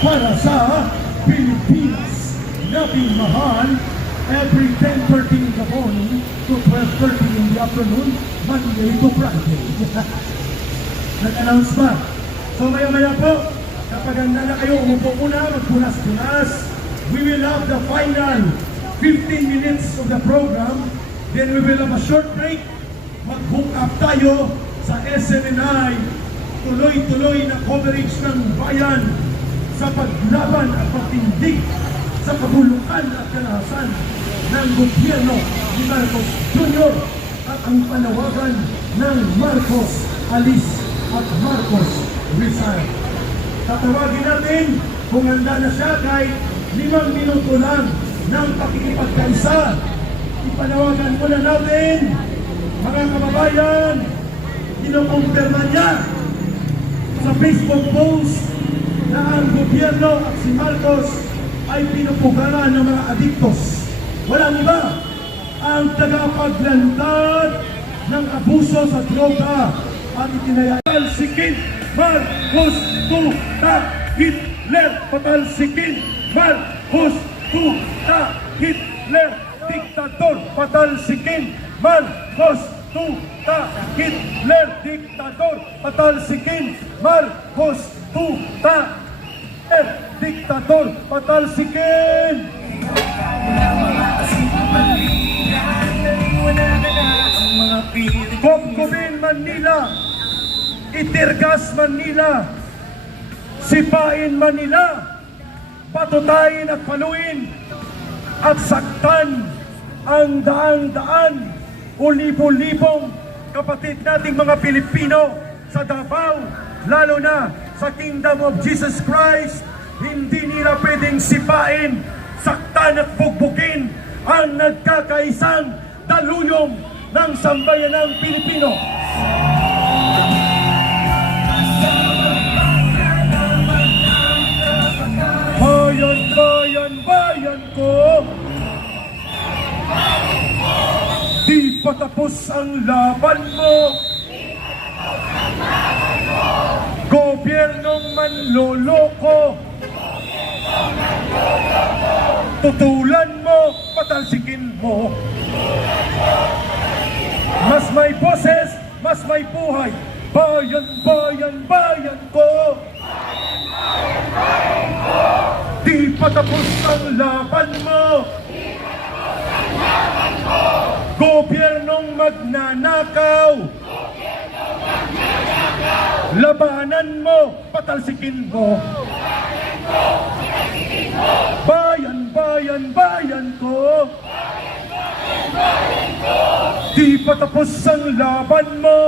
para sa Pilipinas nating mahal, every 10:30 in the morning to 12:30 in the afternoon, Monday to Friday. Nag-announce ba? So maya-maya po, kapag handa na kayo, umupo muna, magpunas-punas. We will have the final 15 minutes of the program. Then we will have a short break. Mag-hook up tayo sa SMNI. Tuloy-tuloy na coverage ng bayan sa paglaban at pagtindig sa kabulukan at kalahasan ng gobyerno ni Marcos Jr. at ang panawagan ng Marcos Alis at Marcos Rizal. Tatawagin natin kung handa na siya kahit 5 minuto lang ng pakikipagkaisa. Ipanawagan muna natin, mga kababayan, kinukumpirma niya sa Facebook post na ang gobyerno at si Marcos ay pinupugaran ng mga adiktos. Walang iba ang tagapaglantad ng abuso sa droga at itinayaan. Patalsikin Marcos tuta Hitler! Patalsikin Marcos tuta Hitler! Diktador! Patalsikin Marcos tuta Hitler! Diktador! Patalsikin Marcos tuta Diktador! Patalsikin! Kopkopin Manila, itirgas Manila, sipain Manila, patutayin at paluin at saktan ang daan-daan o libo-libong kapatid nating mga Pilipino sa Davao, lalo na sa Kingdom of Jesus Christ. Hindi nila pwedeng sipain, saktan at bugbukin ang nagkakaisang daluyong ng sambayanang Pilipino. Bayan, bayan, bayan ko, di patapos ang laban mo. Gobyernong manloloko, tutulan mo, patalsikin mo. Mas may boses, mas may buhay. Bayan, bayan, bayan ko, di patapos ang laban mo. Gobyernong magnanakaw, labanan mo, patalsikin mo. Bayan, bayan, bayan ko, di patapos ang laban mo.